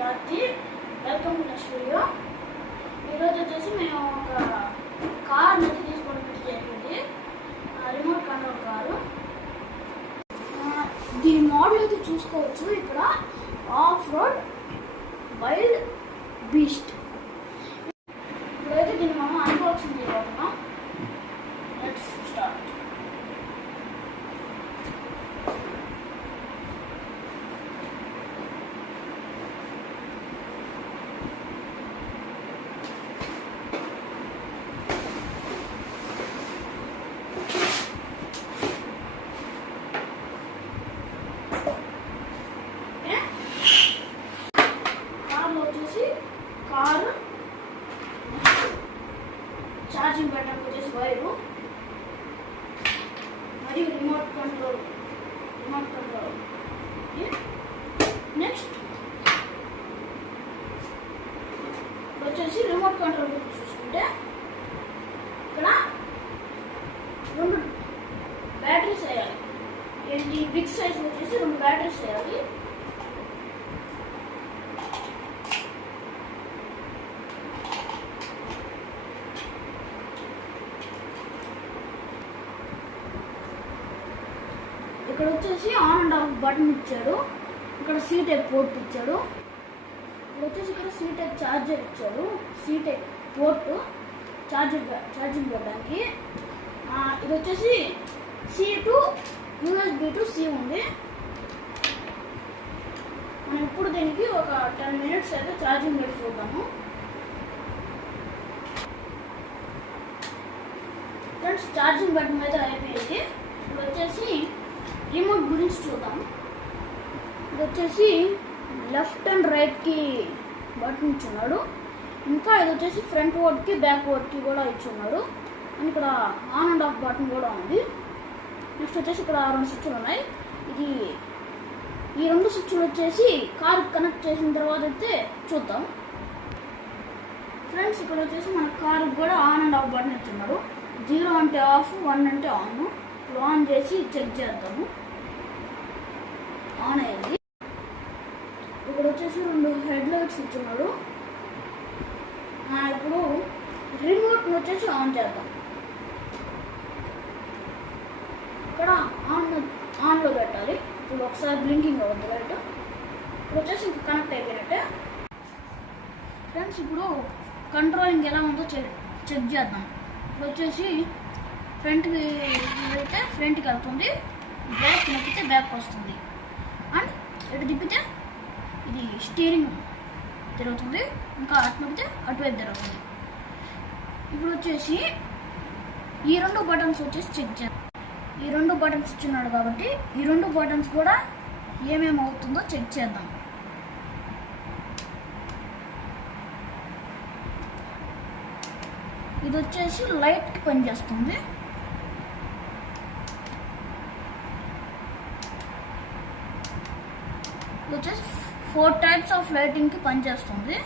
Karthi. Welcome to next video. ఈరోజు వచ్చేసి మేము ఒక కార్ అనేది తీసుకోవడం జరిగింది, రిమోట్ కంట్రోల్ కారు. దీని మోడల్ అయితే చూసుకోవచ్చు ఇక్కడ, ఆఫ్ రోడ్ వైల్డ్ బీస్ట్. ఇప్పుడైతే దీన్ని మనం అన్బాక్సింగ్ చేయబోతున్నాం. Let's start. Car charging button వచ్చేసి వైరు మరియు రిమోట్ కంట్రోల్. నెక్స్ట్ వచ్చేసి రిమోట్ కంట్రోల్ చూసుకుంటే ఇక్కడ 2 బ్యాటరీస్ వేయాలి. ఏంటి బిగ్ సైజ్ వచ్చేసి 2 బ్యాటరీస్ వేయాలి. ఇక్కడ వచ్చేసి ఆన్ అండ్ ఆఫ్ బటన్ ఇచ్చాడు. ఇక్కడ C-type పోర్ట్ ఇచ్చాడు. ఇక్కడ వచ్చేసి ఇక్కడ C-type ఛార్జర్ ఇచ్చాడు. C-type పోర్ట్ ఛార్జింగ్ పెట్టడానికి. ఇది వచ్చేసి C to USB to C ఉంది. మనం ఇప్పుడు దీనికి ఒక 10 minutes అయితే ఛార్జింగ్ పెట్టి చూద్దాము. ఫ్రెండ్స్, ఛార్జింగ్ బటన్ అయితే అయిపోయింది. ఇప్పుడు వచ్చేసి రిమోట్ గురించి చూద్దాం. ఇది వచ్చేసి లెఫ్ట్ అండ్ రైట్కి బటన్ ఇచ్చున్నాడు. ఇంకా ఇది వచ్చేసి ఫ్రంట్ వర్డ్కి బ్యాక్ వర్డ్కి కూడా ఇచ్చున్నాడు. అండ్ ఇక్కడ ఆన్ అండ్ ఆఫ్ బటన్ కూడా ఉంది. నెక్స్ట్ వచ్చేసి ఇక్కడ 2 స్విచ్లు ఉన్నాయి. ఈ 2 స్విచ్లు వచ్చేసి కార్ కనెక్ట్ చేసిన తర్వాత అయితే చూద్దాం. ఫ్రెండ్స్, ఇక్కడ వచ్చేసి మన కారు కూడా ఆన్ అండ్ ఆఫ్ బటన్ ఇచ్చున్నాడు. 0 అంటే ఆఫ్, 1 అంటే ఆన్. ఇప్పుడు ఆన్ చేసి చెక్ చేద్దాము. ఆన్ అయ్యింది. ఇక్కడ వచ్చేసి 2 హెడ్ లైట్స్ ఇచ్చున్నాడు. ఇప్పుడు రిమోట్ వచ్చేసి ఆన్ చేద్దాం. ఇక్కడ ఆన్లో పెట్టాలి. ఇప్పుడు ఒకసారి బ్లింకింగ్ అవుతుంది లైట్. ఇప్పుడు వచ్చేసి ఇంకా కనెక్ట్ అయిపోయినట్టే. ఫ్రెండ్స్, ఇప్పుడు కంట్రోలింగ్ ఎలా ఉందో చెక్ చేద్దాం. ఇప్పుడు వచ్చేసి ఫ్రంట్కి వెళ్తే ఫ్రంట్కి వెళ్తుంది, బ్యాక్ నొక్కితే బ్యాక్ వస్తుంది, అండ్ ఇటు తిప్పితే ఇది స్టీరింగ్ తిరుగుతుంది, ఇంకా అటు నొక్కితే అటువైపు తిరుగుతుంది. ఇప్పుడు వచ్చేసి ఈ 2 బటన్స్ వచ్చేసి చెక్ చేద్దాం. ఈ 2 బటన్స్ ఇచ్చున్నాడు కాబట్టి ఈ 2 బటన్స్ కూడా ఏమేమి అవుతుందో చెక్ చేద్దాం. ఇది వచ్చేసి లైట్కి పనిచేస్తుంది. ఇది వచ్చేసి 4 types ఆఫ్ లైటింగ్కి పనిచేస్తుంది.